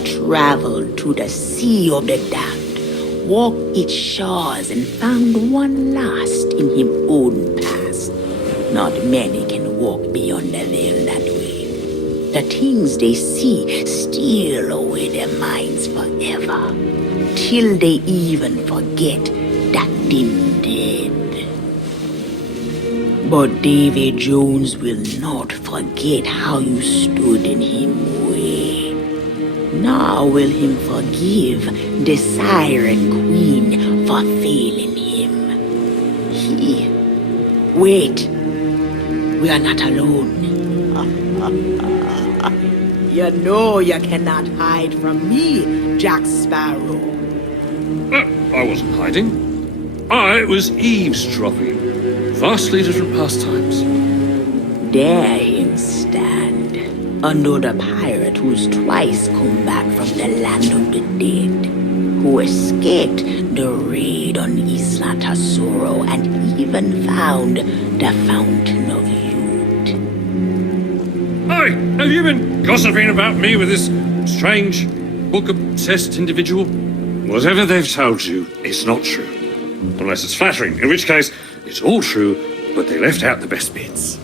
that traveled to the Sea of the Damned, walked its shores and found one lost in his own past. Not many can walk beyond the veil that way. The things they see steal away their minds forever, till they even forget that they're dead. But Davy Jones will not forget how you stood in him way. Nor will him forgive the Siren Queen for failing him. Wait, we are not alone. You know you cannot hide from me, Jack Sparrow. I wasn't hiding. I was eavesdropping. Vastly different pastimes. There him stand, another pirate who's twice come back from the land of the dead, who escaped the raid on Isla Tesoro and even found the Fountain of Youth. Hey, have you been gossiping about me with this strange, book-obsessed individual? Whatever they've told you is not true. Unless it's flattering, in which case, it's all true, but they left out the best bits.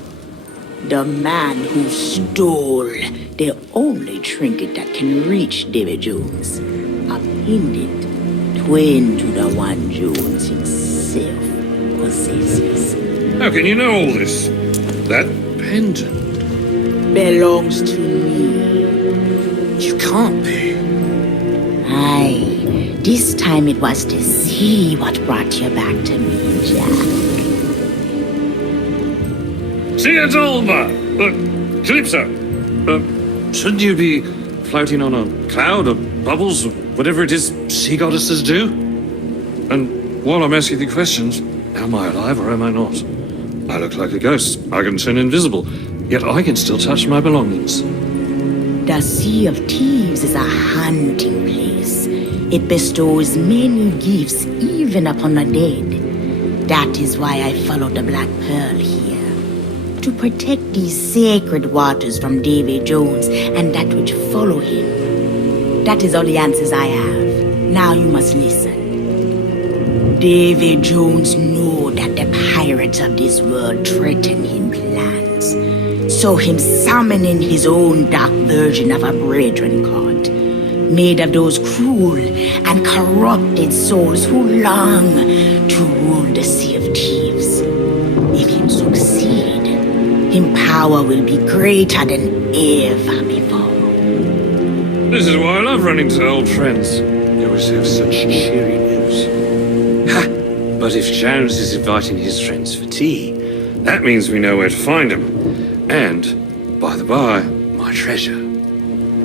The man who stole the only trinket that can reach Davy Jones, a pendant twin to the one Jones himself possesses. How can you know all this? That pendant belongs to me. You can't be. Aye, this time it was the sea what brought you back to me, Jack. See, Adolma! Calypso! Shouldn't you be floating on a cloud or bubbles or whatever it is sea goddesses do? And while I'm asking the questions, am I alive or am I not? I look like a ghost. I can turn invisible. Yet I can still touch my belongings. The Sea of Thieves is a hunting place. It bestows many gifts even upon the dead. That is why I followed the Black Pearl here. To protect these sacred waters from Davy Jones and that which follow him. That is all the answers I have. Now you must listen. Davy Jones know that the pirates of this world threaten him plans. So him summoning his own dark version of a brethren court, made of those cruel and corrupted souls who long to rule the Sea of Thieves. If him succeed, him power will be greater than ever before. This is why I love running to old friends. You always have such cheery news. Ha! But if Jones is inviting his friends for tea, that means we know where to find him. And, by the by, my treasure.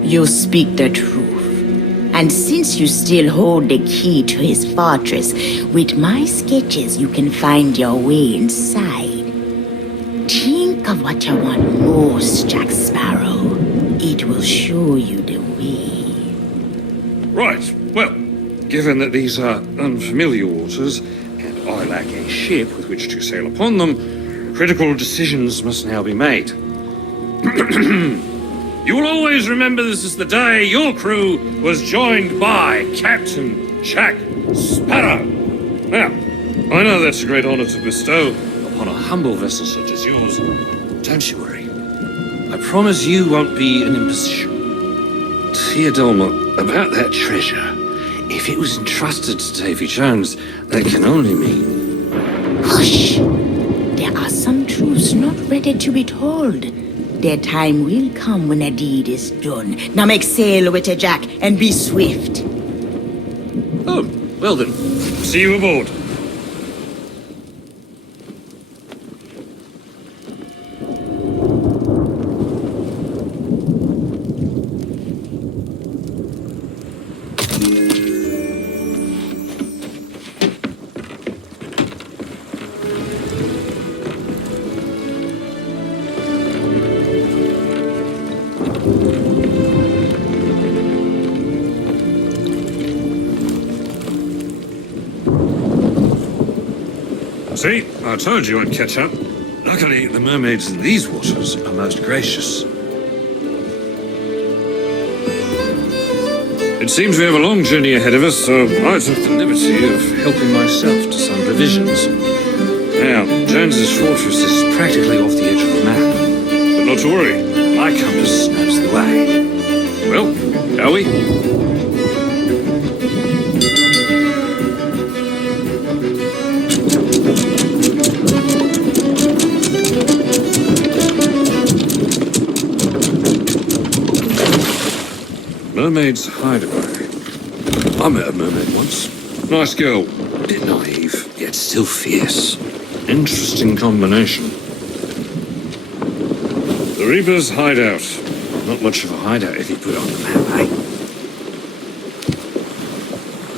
You speak the truth. And since you still hold the key to his fortress, with my sketches you can find your way inside. Think of what you want most, Jack Sparrow. It will show you the way. Right. Well, given that these are unfamiliar waters, and I lack a ship with which to sail upon them, critical decisions must now be made. You will always remember this is the day your crew was joined by Captain Jack Sparrow. Now, I know that's a great honor to bestow upon a humble vessel such as yours. Don't you worry. I promise you won't be an imposition. Theodolma, about that treasure, if it was entrusted to Davy Jones, that can only mean... Hush! There are some truths not ready to be told. Their time will come when a deed is done. Now make sail with it, Jack, and be swift. Oh, well then. See you aboard. See, I told you I'd catch up. Luckily, the mermaids in these waters are most gracious. It seems we have a long journey ahead of us, so I took the liberty of helping myself to some provisions. Now, Jones's fortress is practically off the edge of the map. But not to worry, my compass knows the way. Well, shall we? Mermaid's Hideaway. I met a mermaid once. Nice girl. A bit naive, yet still fierce. Interesting combination. The Reaper's hideout. Not much of a hideout if you put it on the map, eh?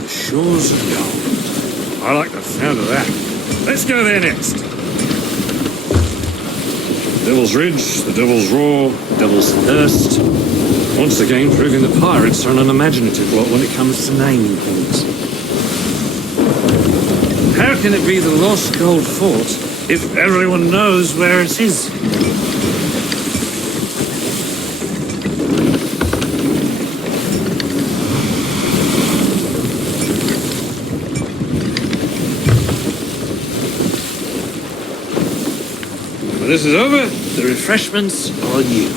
The shores of gold. I like the sound of that. Let's go there next. Devil's Ridge, the Devil's Roar, Devil's Thirst. Once again, proving that pirates are an unimaginative lot when it comes to naming things. How can it be the Lost Gold Fort if everyone knows where it is? When this is over, the refreshments are on you.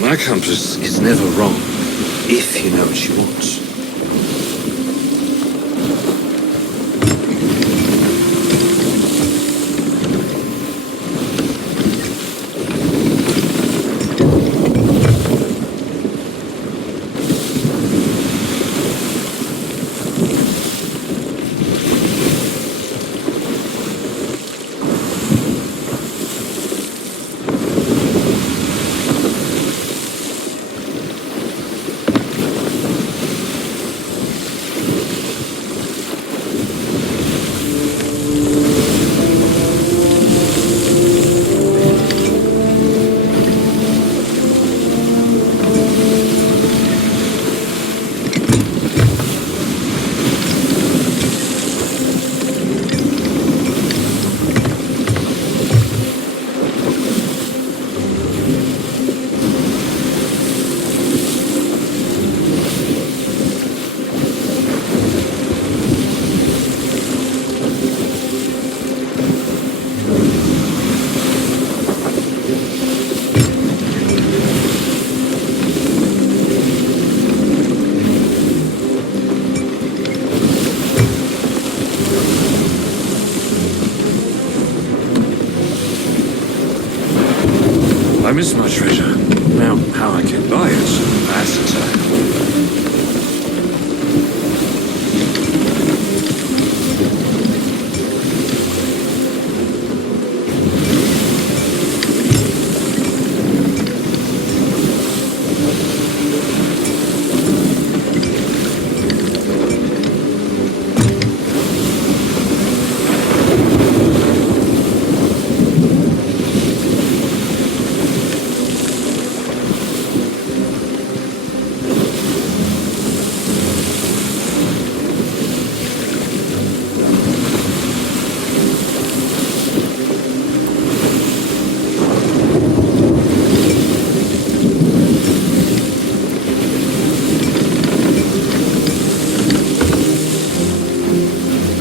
My compass is never wrong, if you know what you want. I miss my treasure. Now, how I can buy it, that's a tale.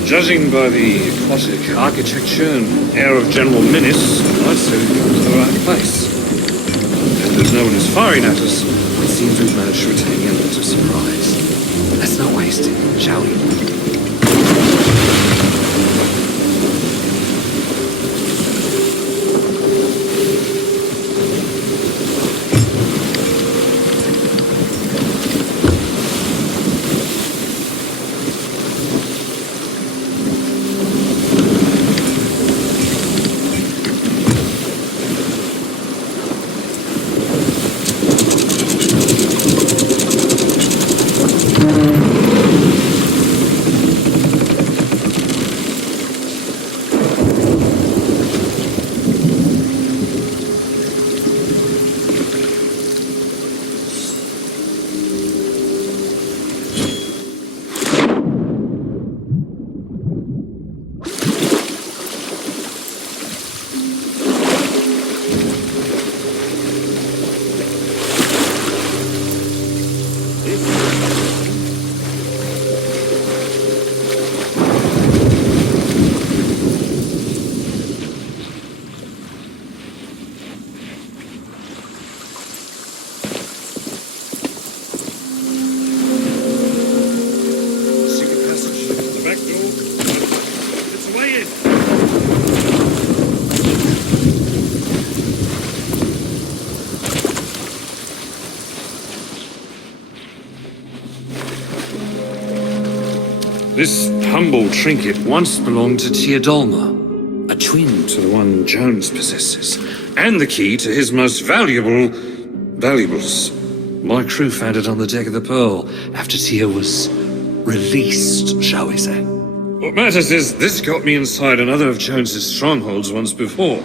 Judging by the aquatic architecture and air of general menace, I'd say we've come to the right place. And as no one is firing at us, it seems we've managed to retain the element of surprise. Let's not waste it, shall we? This humble trinket once belonged to Teodolma, a twin to the one Jones possesses, and the key to his most valuables. My crew found it on the deck of the Pearl after Tia was released, shall we say. What matters is this got me inside another of Jones's strongholds once before.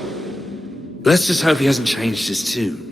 Let's just hope he hasn't changed his tune.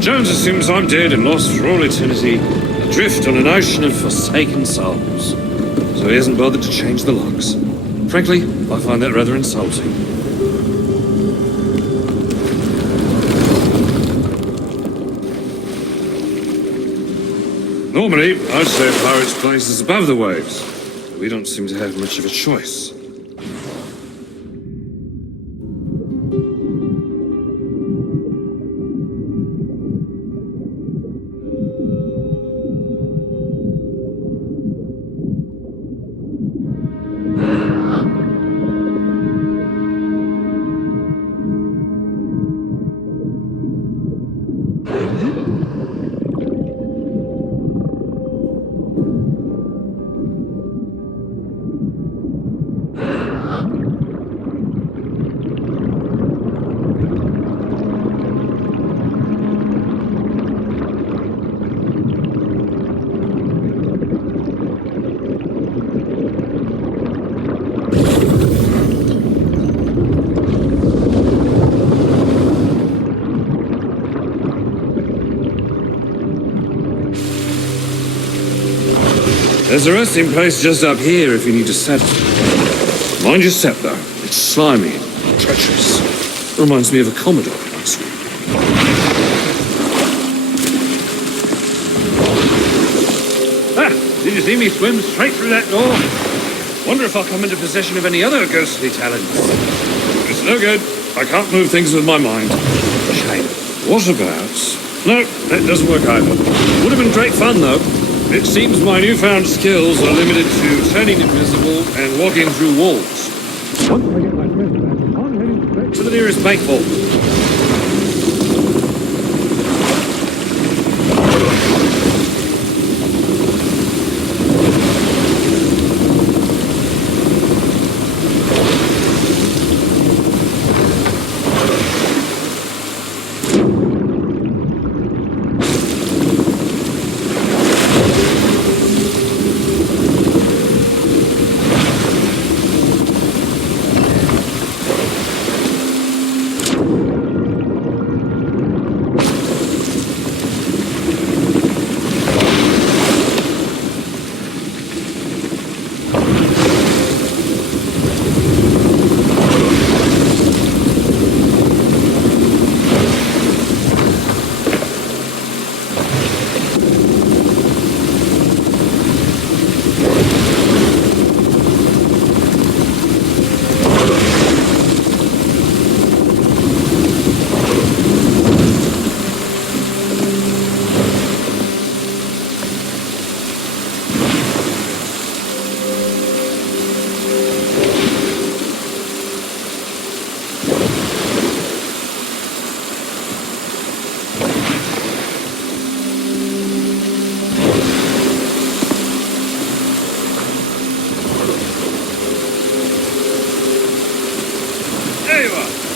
Jones assumes I'm dead and lost for all eternity, adrift on an ocean of forsaken souls. So he hasn't bothered to change the logs. Frankly, I find that rather insulting. Normally, I'd say a pirate's place is above the waves. We don't seem to have much of a choice. There's a resting place just up here if you need to settle. Mind your step, though. It's slimy and treacherous. Reminds me of a Commodore once. Did you see me swim straight through that door? Wonder if I'll come into possession of any other ghostly talents. It's no good. I can't move things with my mind. Shame. What about... No, that doesn't work either. Would have been great fun, though. It seems my newfound skills are limited to turning invisible and walking through walls. To the nearest bank vault.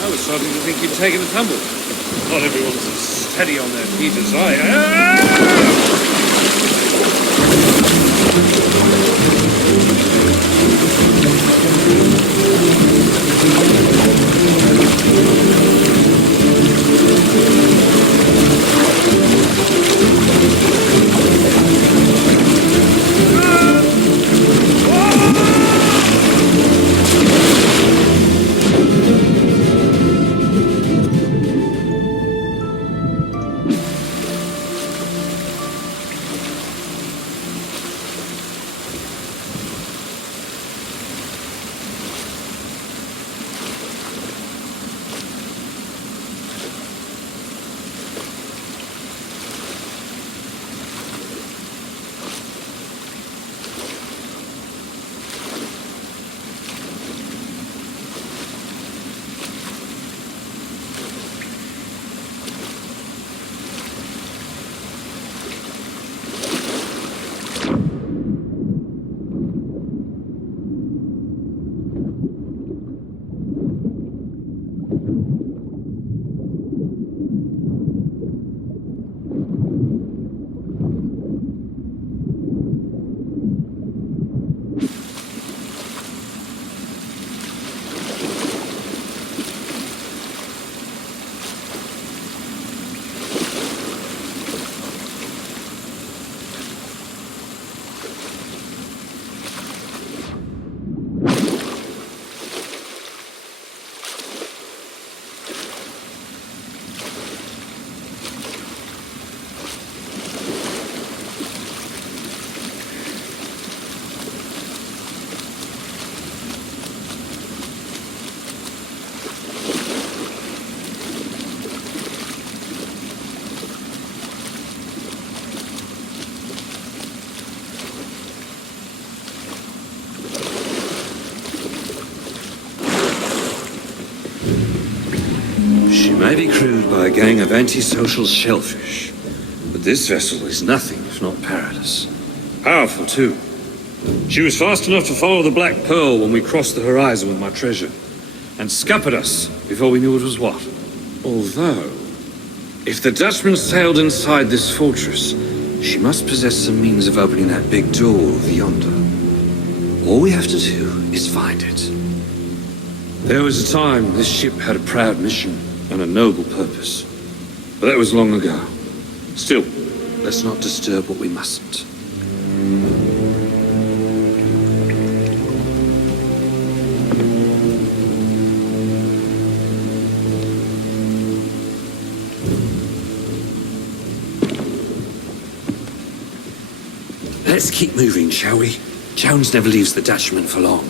I was starting to think you'd taken a tumble. Not everyone's as steady on their feet as I She may be crewed by a gang of antisocial shellfish, but this vessel is nothing if not perilous. Powerful, too. She was fast enough to follow the Black Pearl when we crossed the horizon with my treasure, and scuppered us before we knew it was what. Although, if the Dutchman sailed inside this fortress, she must possess some means of opening that big door over yonder. All we have to do is find it. There was a time this ship had a proud mission and a noble purpose, but that was long ago. Still, let's not disturb what we mustn't. Let's keep moving, shall we? Jones never leaves the Dutchman for long.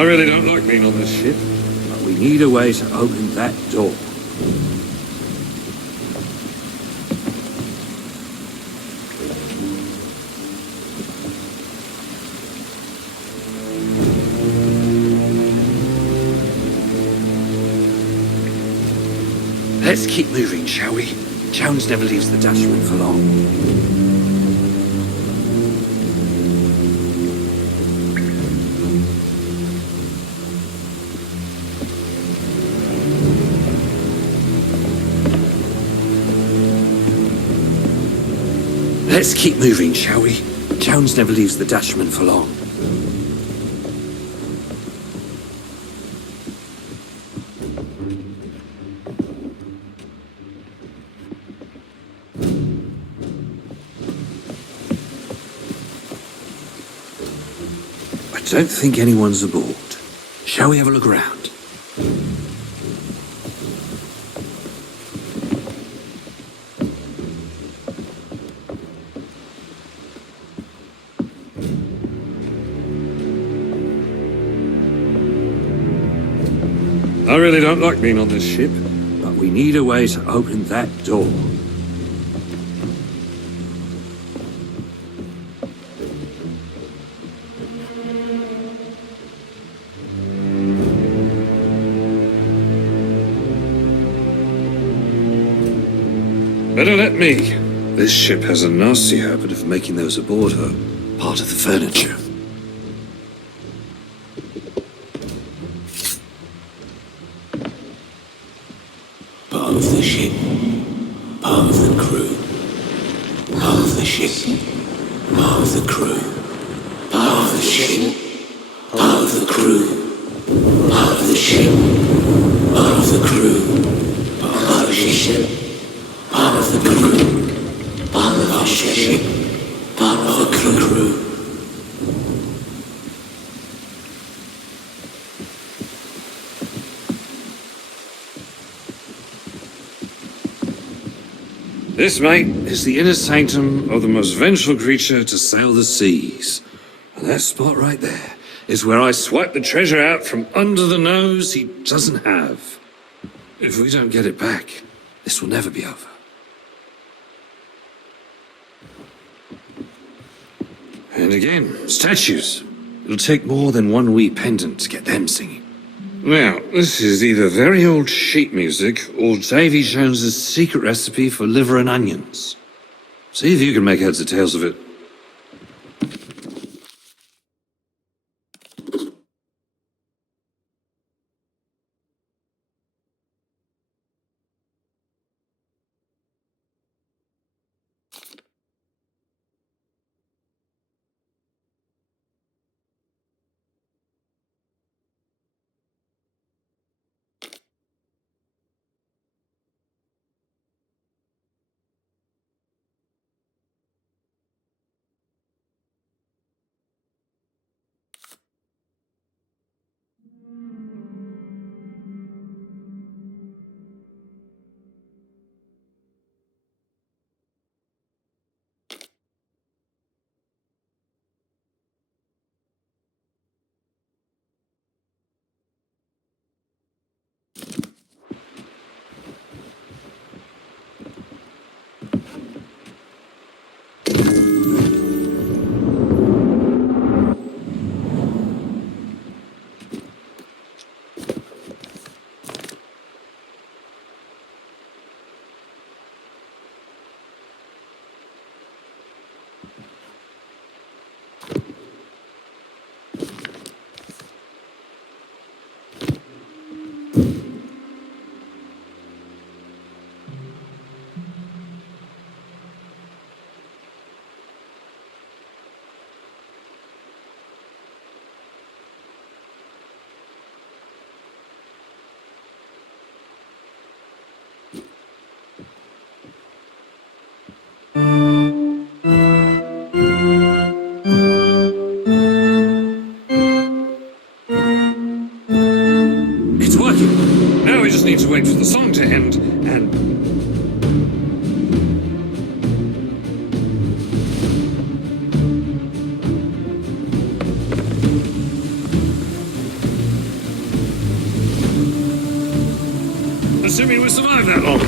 I really don't like being on this ship, but we need a way to open that door. Let's keep moving, shall we? Jones never leaves the Dutchman for long. Let's keep moving, shall we? Jones never leaves the Dutchman for long. I don't think anyone's aboard. Shall we have a look around? I really don't like being on this ship, but we need a way to open that door. Better let me. This ship has a nasty habit of making those aboard her part of the furniture. Part of the ship, part of the crew, part of the ship, part of the crew, part of the ship, part of the crew, part of the ship, part of the crew, part of the ship, part of the crew, part of the ship, part of the crew. This, mate, is the inner sanctum of the most vengeful creature to sail the seas. And that spot right there is where I swipe the treasure out from under the nose he doesn't have. If we don't get it back, this will never be over. And again, statues. It'll take more than one wee pendant to get them singing. Now, this is either very old sheet music or Davy Jones's secret recipe for liver and onions. See if you can make heads or tails of it. assuming we survived that long.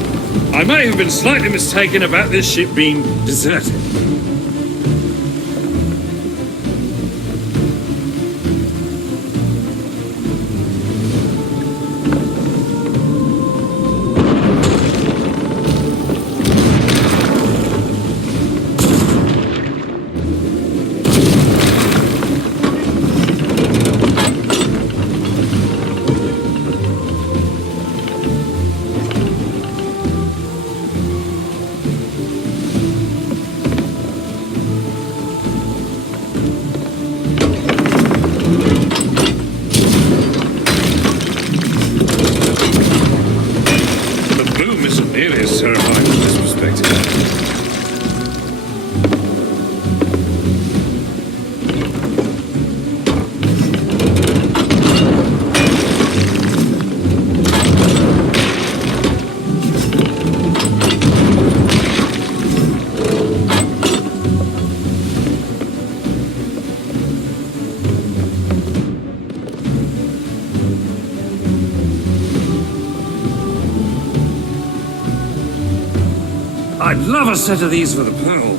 I may have been slightly mistaken about this ship being deserted. Nearly as terrifying from this perspective. I'd love a set of these for the Pearl.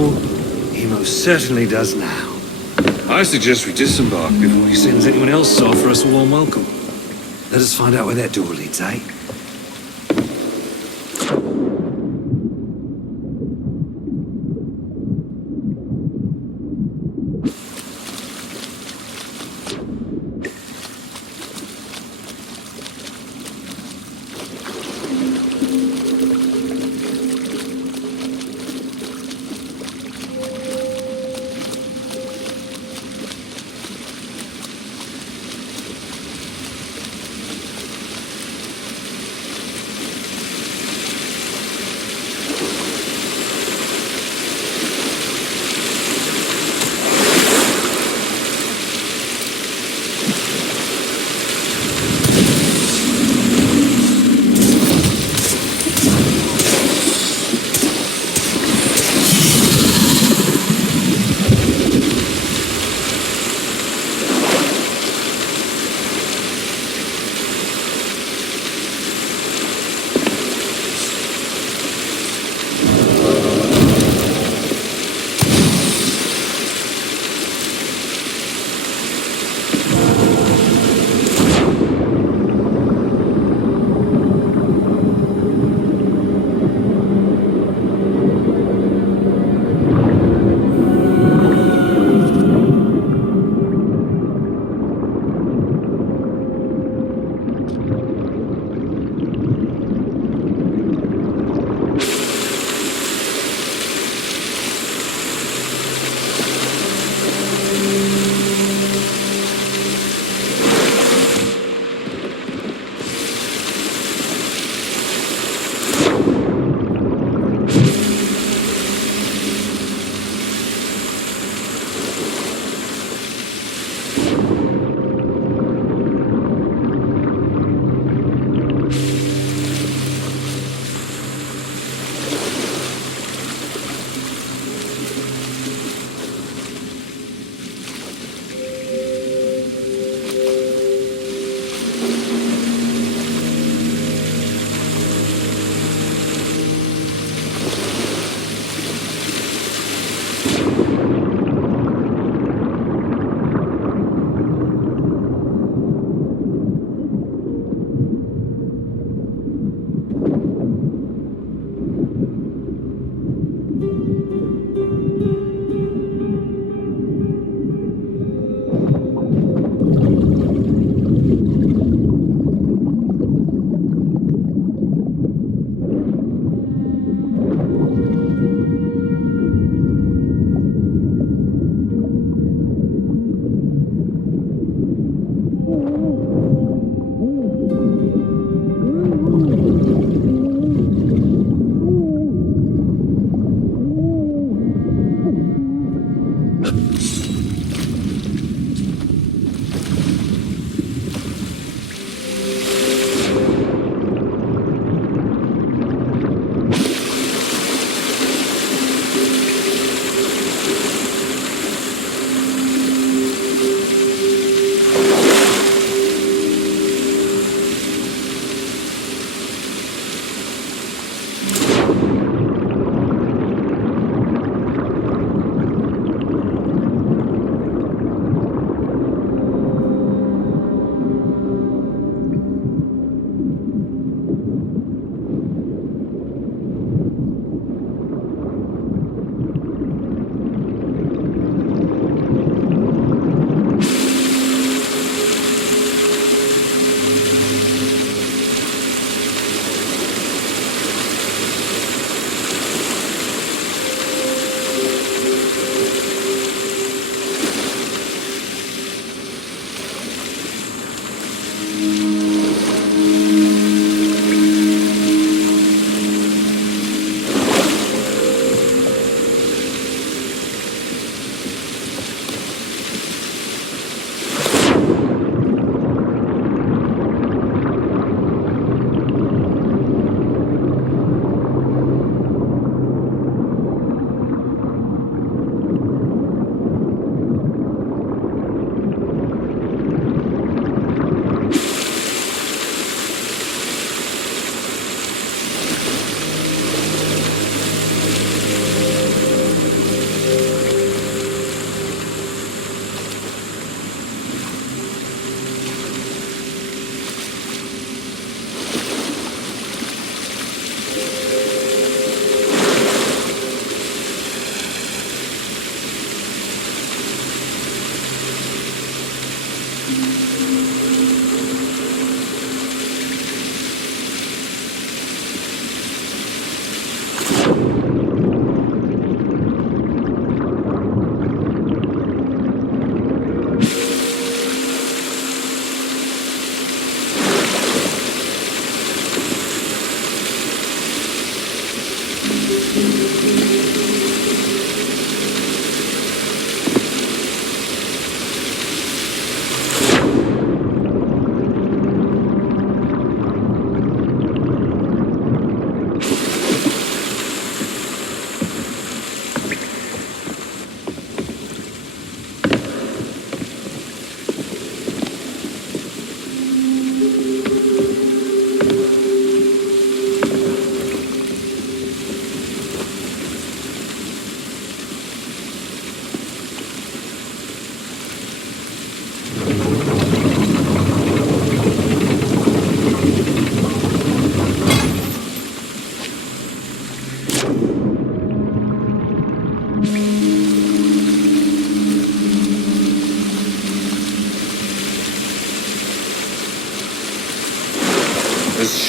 before, he most certainly does now. I suggest we disembark before he sends anyone else to offer us a warm welcome. Let us find out where that door leads, eh?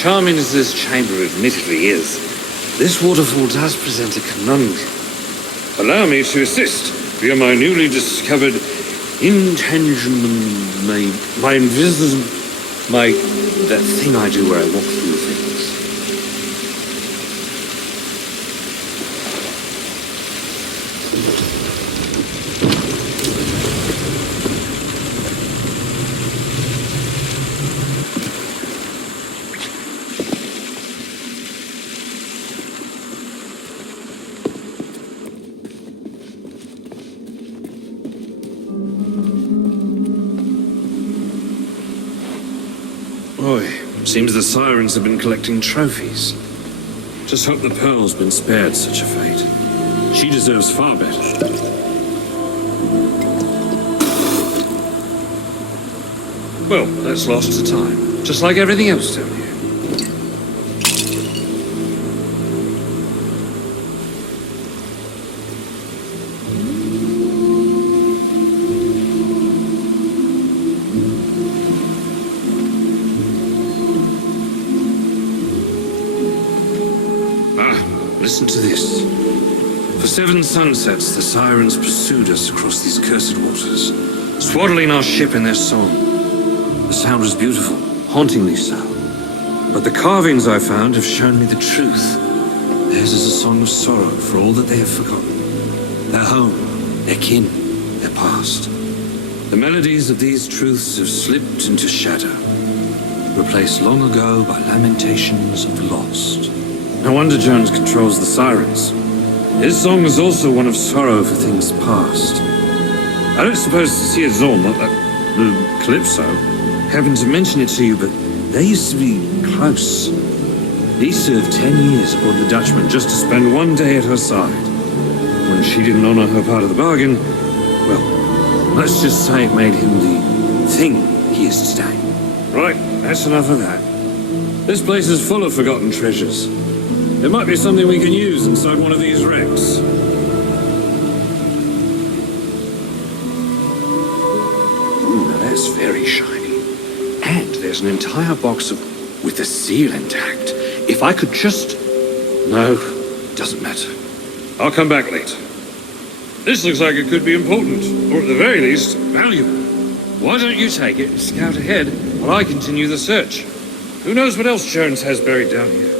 charming as this chamber admittedly is, this waterfall does present a conundrum. Allow me to assist via my newly discovered intangible, my invisible, that thing I do where I walk through things. Boy, seems the sirens have been collecting trophies. Just hope the Pearl's been spared such a fate. She deserves far better. Well, that's lost to time, just like everything else down here. Listen to this. For 7 sunsets, the sirens pursued us across these cursed waters, swaddling our ship in their song. The sound was beautiful, hauntingly so. But the carvings I found have shown me the truth. Theirs is a song of sorrow for all that they have forgotten. Their home, their kin, their past. The melodies of these truths have slipped into shadow, replaced long ago by lamentations of the lost. No wonder Jones controls the sirens. His song is also one of sorrow for things past. I don't suppose to see a Zorn, not that Calypso, happened to mention it to you, but they used to be close. He served 10 years aboard the Dutchman just to spend one day at her side. When she didn't honor her part of the bargain, well, let's just say it made him the thing he is today. Right, that's enough of that. This place is full of forgotten treasures. There might be something we can use inside one of these wrecks. Ooh, now that's very shiny. And there's an entire box with the seal intact. If I could just... No, doesn't matter. I'll come back later. This looks like it could be important, or at the very least, valuable. Why don't you take it and scout ahead while I continue the search? Who knows what else Jones has buried down here?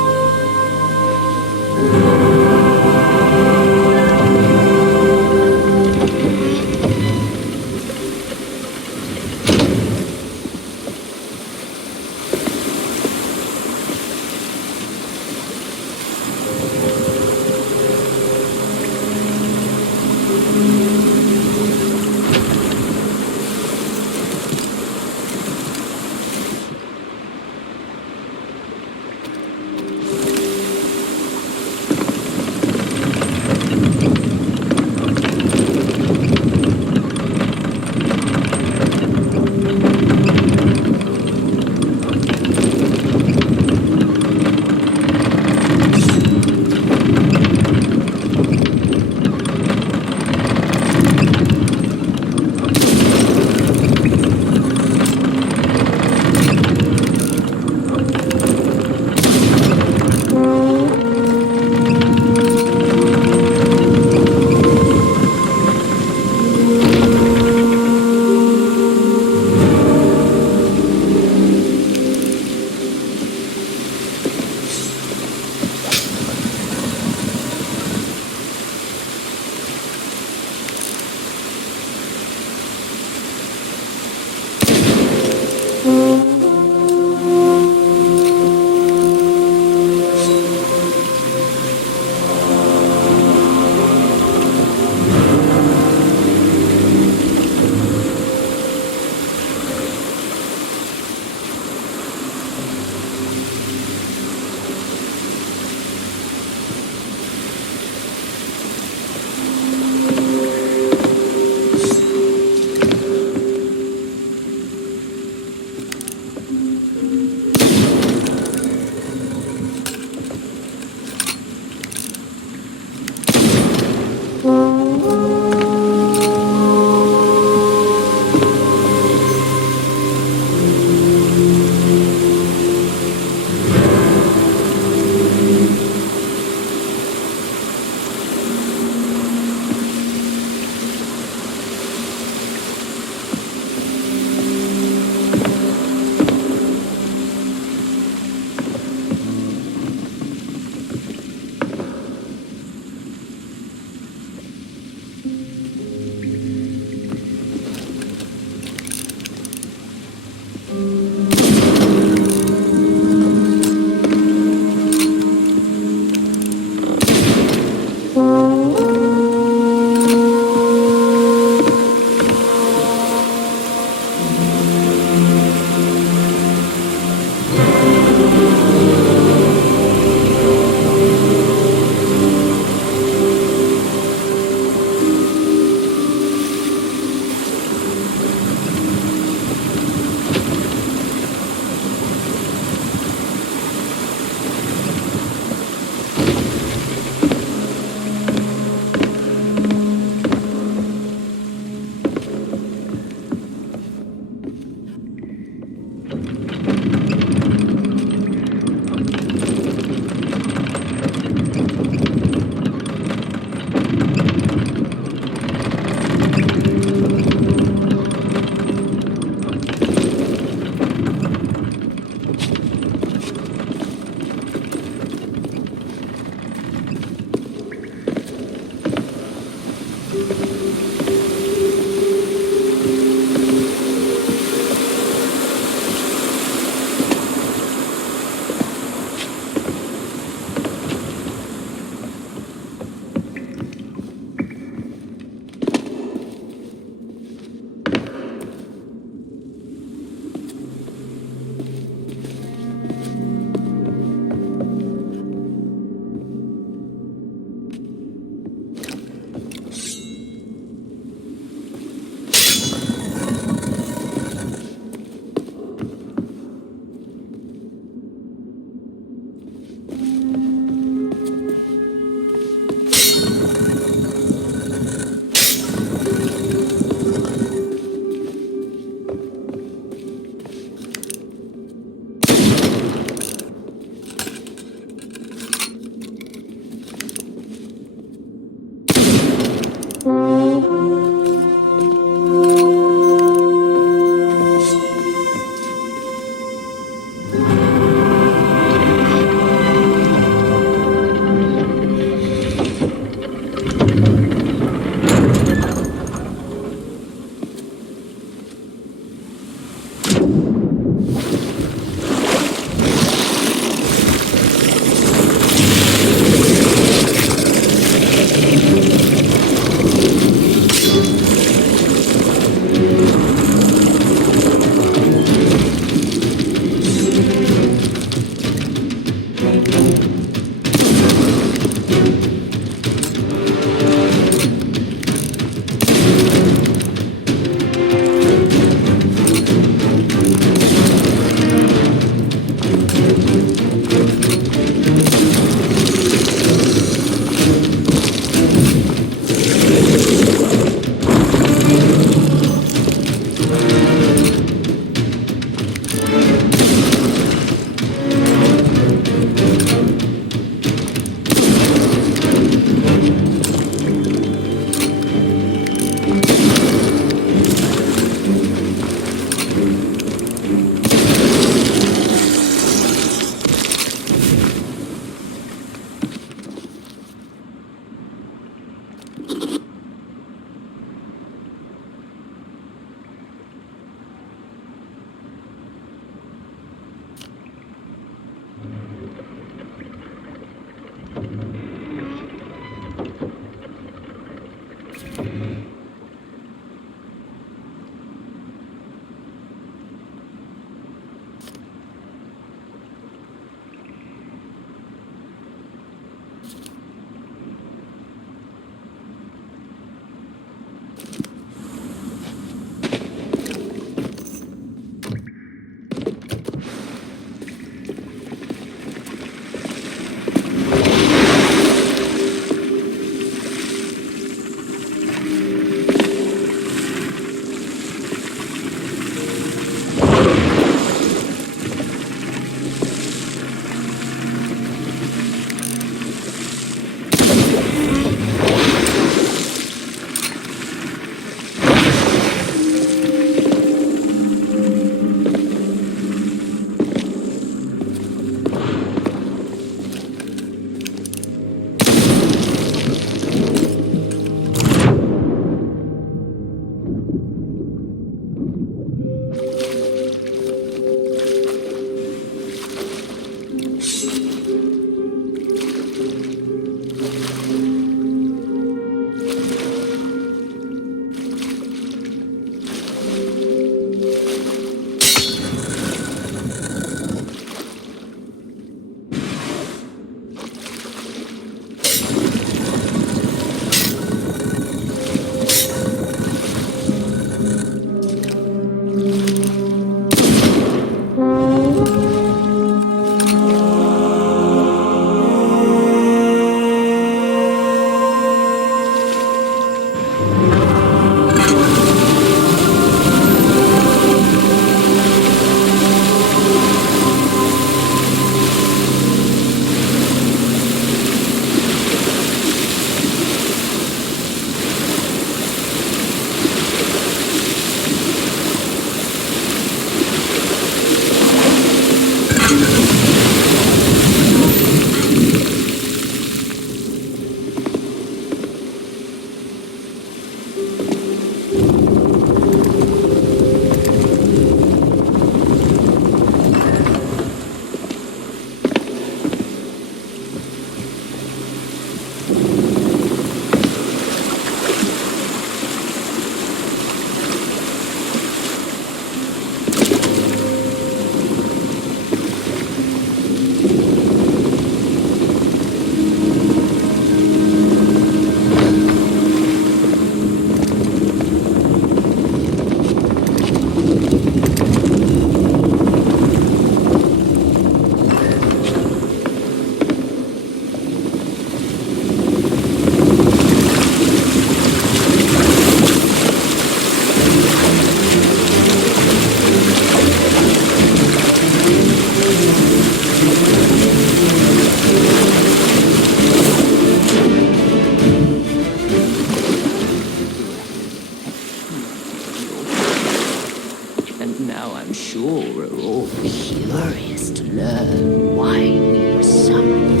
sure are all curious to learn why we were summoned.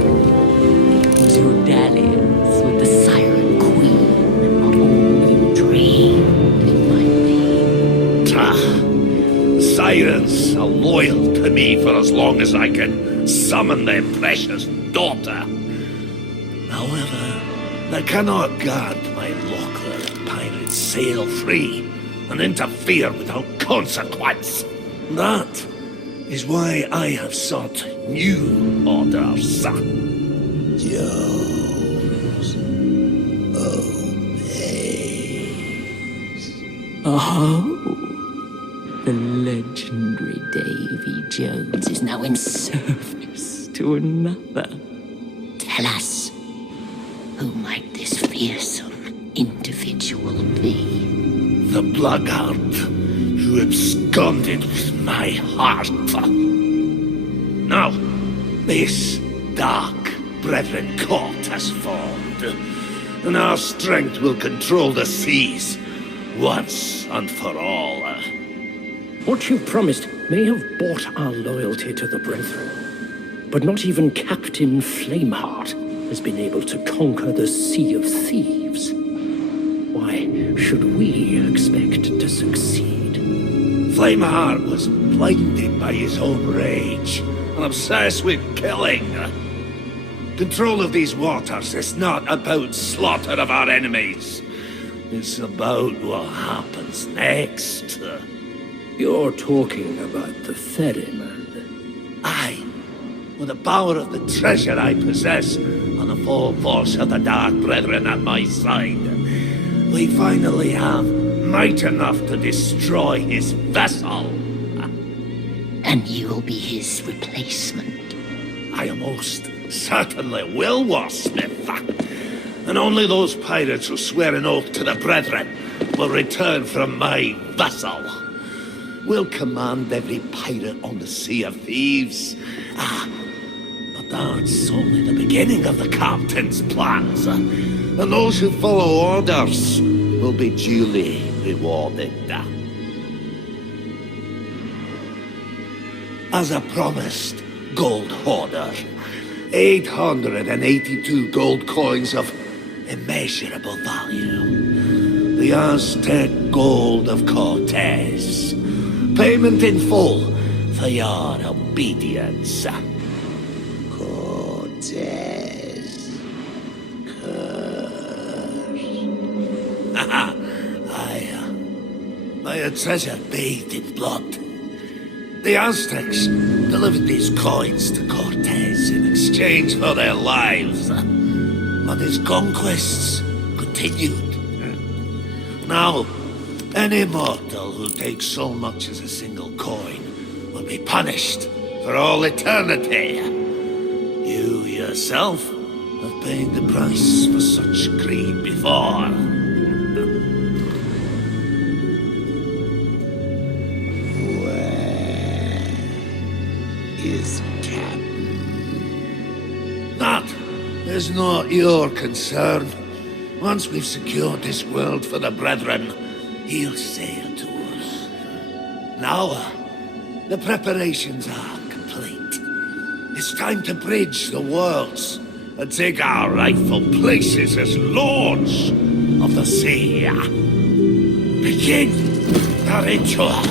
It was your dalliance with the Siren Queen, not all you dreamed it might be. The Sirens are loyal to me for as long as I can summon their precious daughter. However, they cannot guard my locker and pirates sail free and interfere without consequence. That is why I have sought new orders. Jones obeys. Oh, the legendary Davy Jones is now in service to another. Tell us, who might this fearsome individual be? The blackguard who absconded with my heart. Now, this dark brethren court has formed, and our strength will control the seas once and for all. What you promised may have bought our loyalty to the Brethren, but not even Captain Flameheart has been able to conquer the Sea of Thieves. Why should we expect to succeed? Flameheart was blinded by his own rage and obsessed with killing. Control of these waters is not about slaughter of our enemies. It's about what happens next. You're talking about the ferryman. Aye. With the power of the treasure I possess and the full force of the Dark Brethren at my side, we finally have might enough to destroy his vessel. And you'll be his replacement. I most certainly will, Warsmith. And only those pirates who swear an oath to the Brethren will return from my vessel. We'll command every pirate on the Sea of Thieves. But that's only the beginning of the captain's plans. And those who follow orders will be duly rewarded. As I promised, Gold Hoarder, 882 gold coins of immeasurable value. The Aztec gold of Cortez. Payment in full for your obedience. Cortez. Cursed. My treasure bathed in blood. The Aztecs delivered these coins to Cortez in exchange for their lives. But his conquests continued. Now, any mortal who takes so much as a single coin will be punished for all eternity. You yourself have paid the price for such greed before. Where is Captain? That is not your concern. Once we've secured this world for the Brethren, he'll sail to us. Now, the preparations are complete. It's time to bridge the worlds and take our rightful places as lords of the sea. Begin the ritual.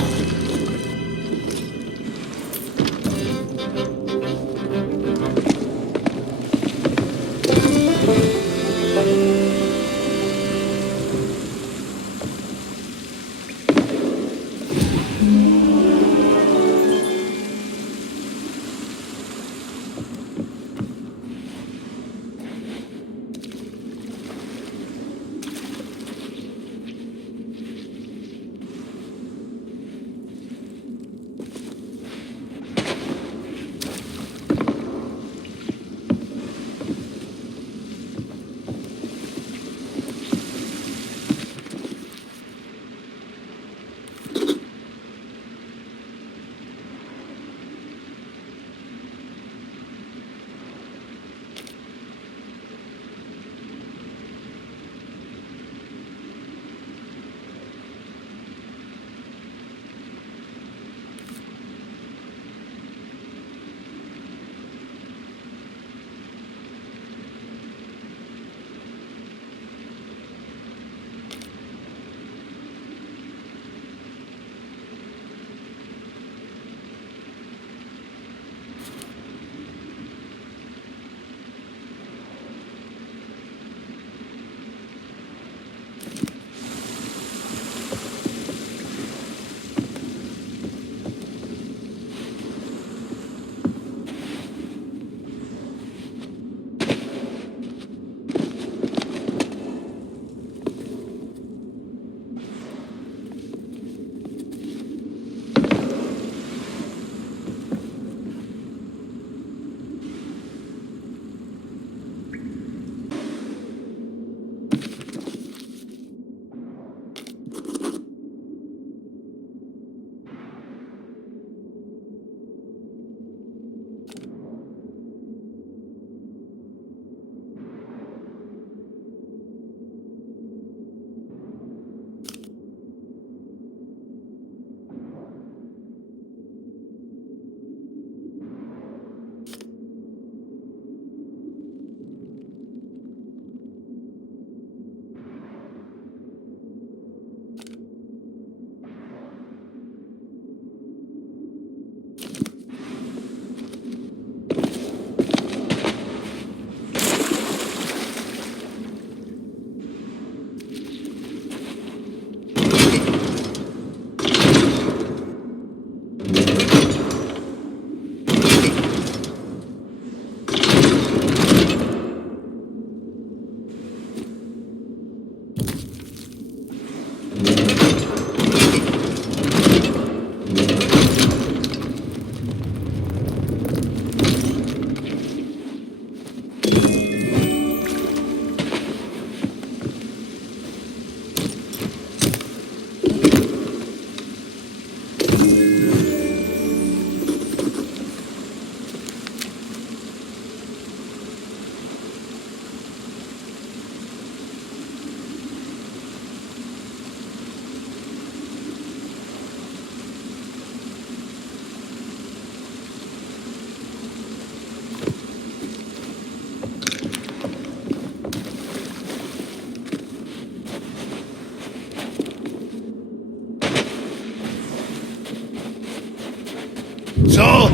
So,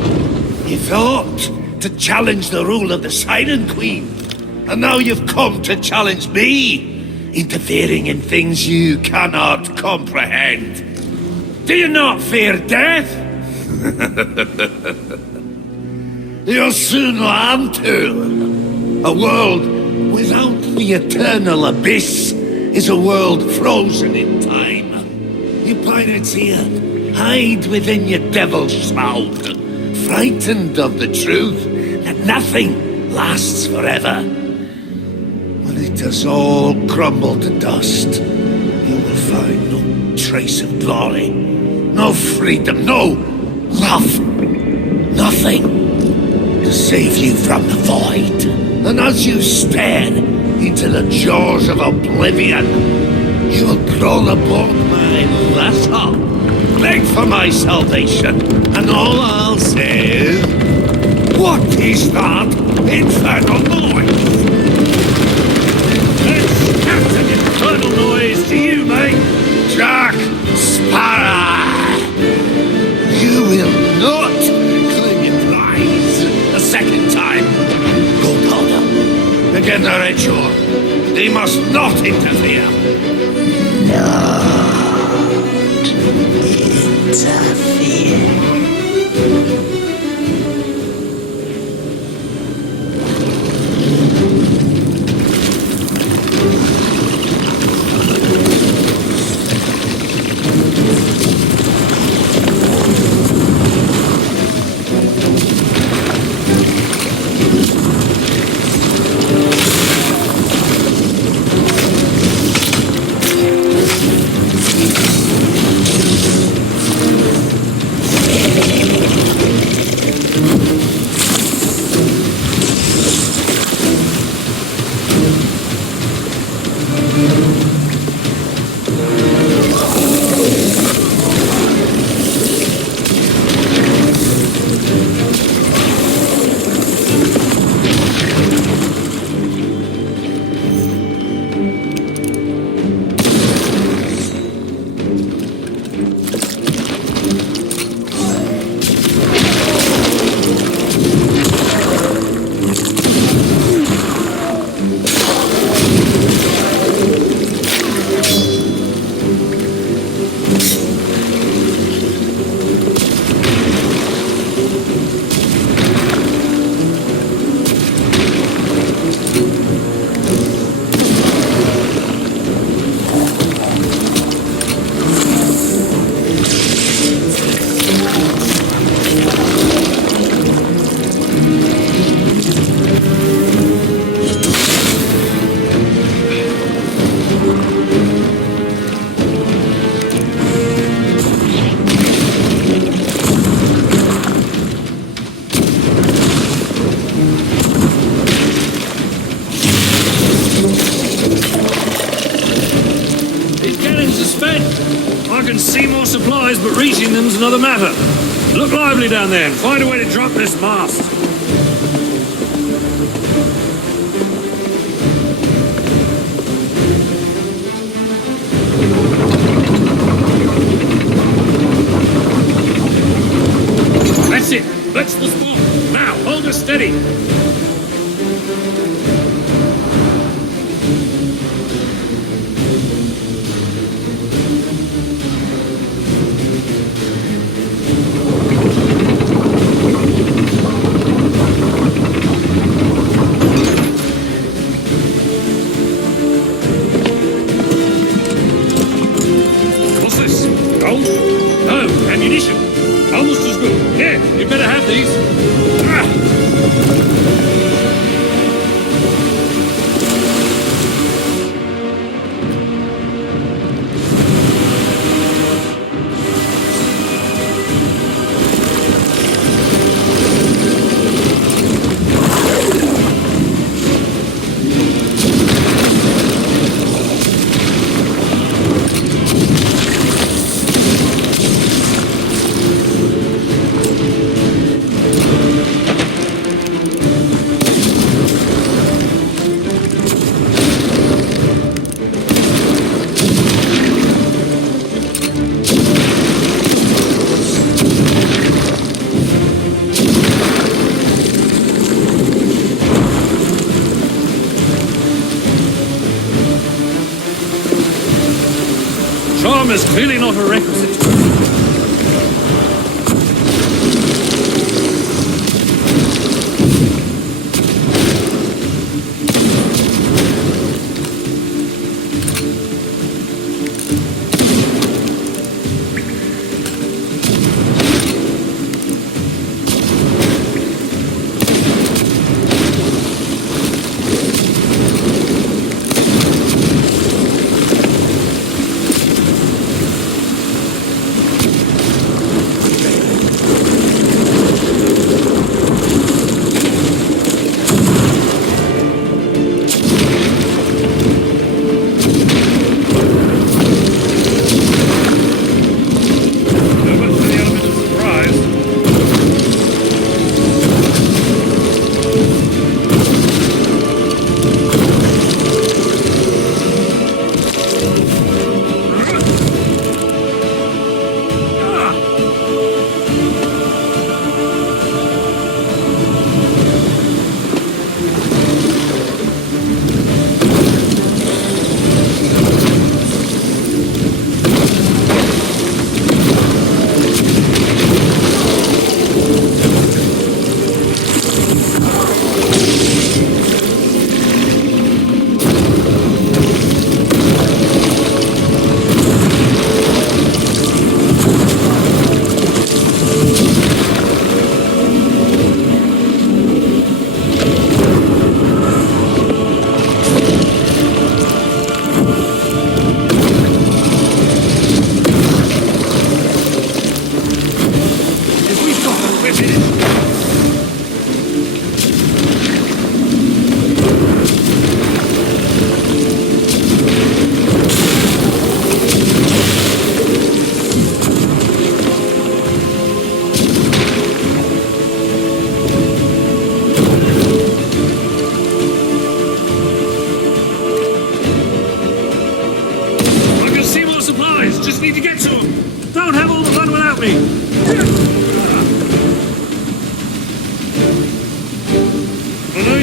you thought to challenge the rule of the Siren Queen, and now you've come to challenge me, interfering in things you cannot comprehend. Do you not fear death? You'll soon learn to. A world without the eternal abyss is a world frozen in time. You pirates here, hide within your devil's shroud, frightened of the truth that nothing lasts forever. When it has all crumbled to dust, you will find no trace of glory, no freedom, no love, nothing to save you from the void. And as you stare into the jaws of oblivion, you will crawl aboard my vessel, beg for my salvation, and all I'll say is, what is that infernal noise? It's Captain Infernal Noise to you, mate! Jack Sparrow! You will not claim your prize a second time. Go, Calder. Begin the ritual. They must not interfere. Not interfere. But reaching them's another matter. Look lively down there and find a way to drop this mast. That's it. That's the spot. Now, hold her steady. Charm is clearly not a requisite.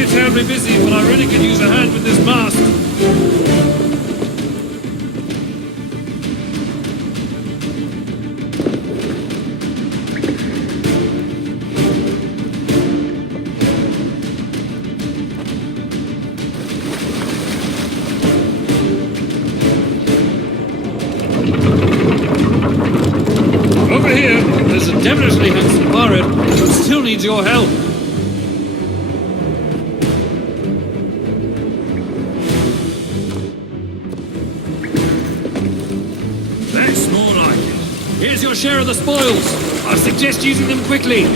Terribly busy, but I really could use a hand with this mast. Over here, there's a devilishly handsome pirate who still needs your help. Here's your share of the spoils. I suggest using them quickly.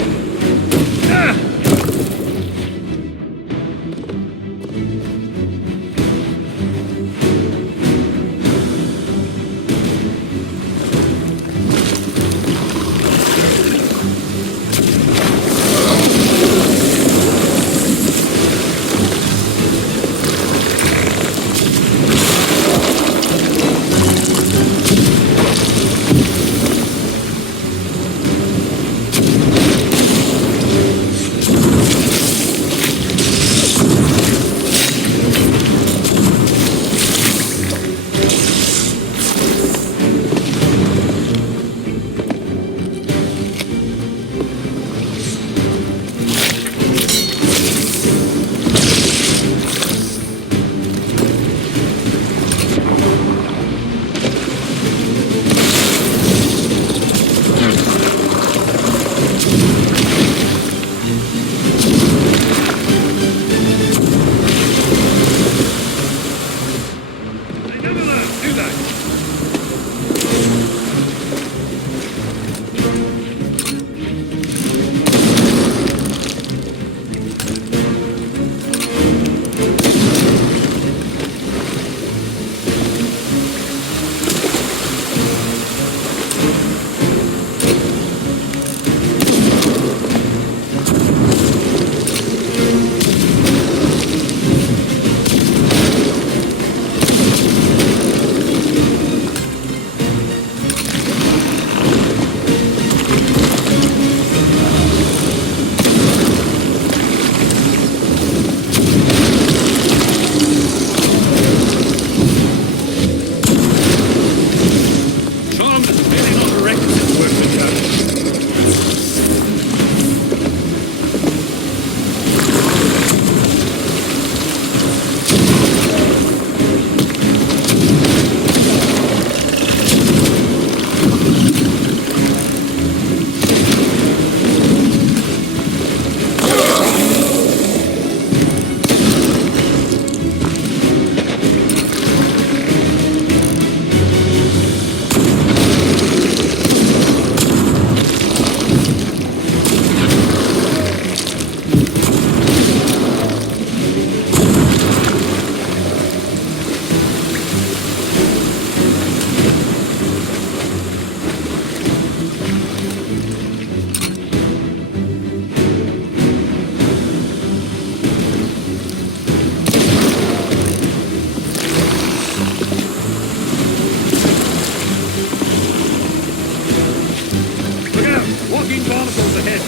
green barnacles ahead.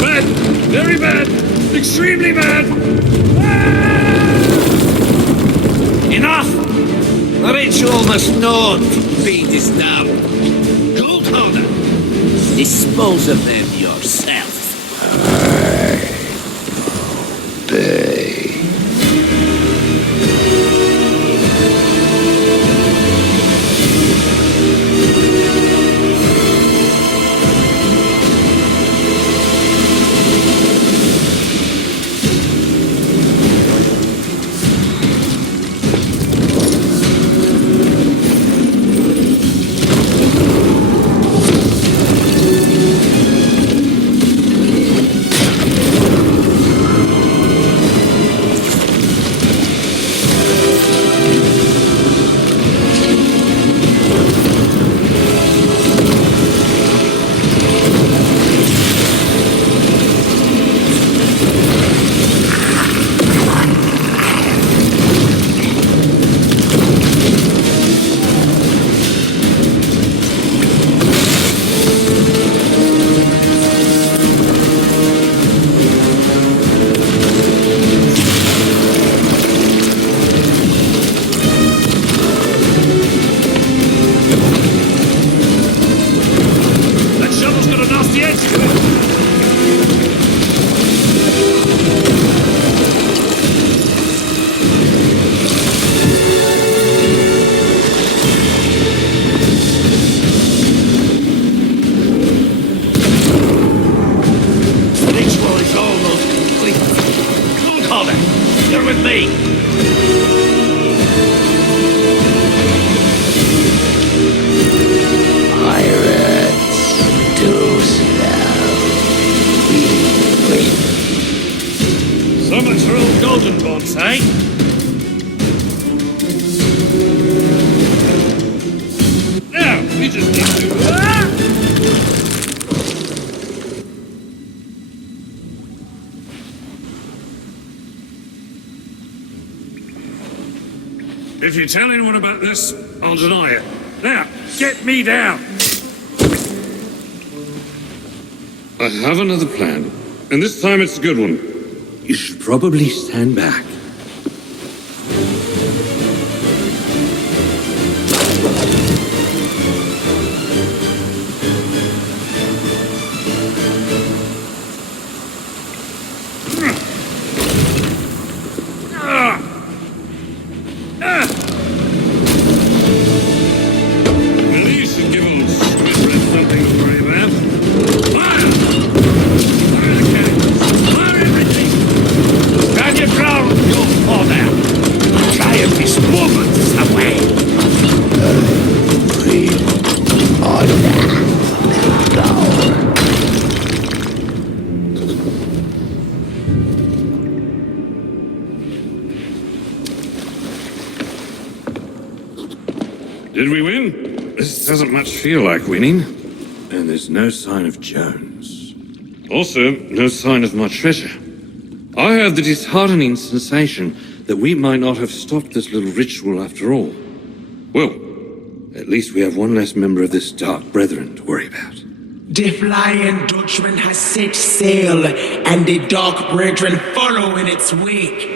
Bad! Very bad! Extremely bad! Enough! The ritual must not be disturbed. Gold holder, dispose of them yourself. That shovel's got a nasty edge to it! The ritual is almost complete. Gold holder, you're with me. So much for old golden bonds, eh? Now, we just need to... If you tell anyone about this, I'll deny it. Now, get me down! I have another plan, and this time it's a good one. You should probably stand back. Well, these should give old Squidward something to worry about. Fire! Fire the cannons! Fire everything! Stand your ground, you father. Drive these movements away. Did we win? This doesn't much feel like winning. And there's no sign of Jones. Also, no sign of my treasure. I have the disheartening sensation that we might not have stopped this little ritual after all. Well, at least we have one less member of this Dark Brethren to worry about. The Flying Dutchman has set sail, and the Dark Brethren follow in its wake.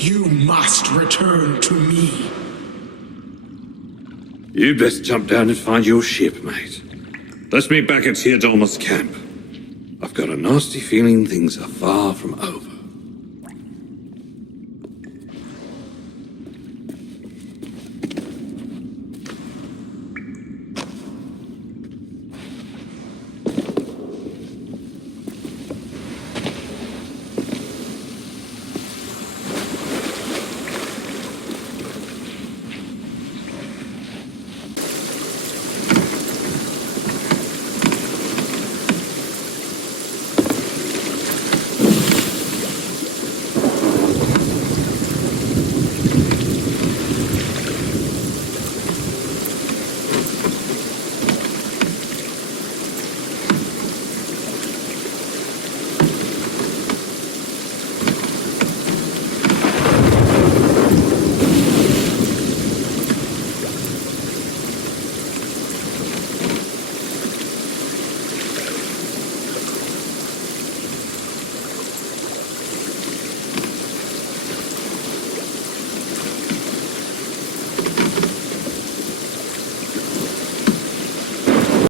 You must return to me. You'd best jump down and find your ship, mate. Let's meet back at Teodolma's camp. I've got a nasty feeling things are far from over.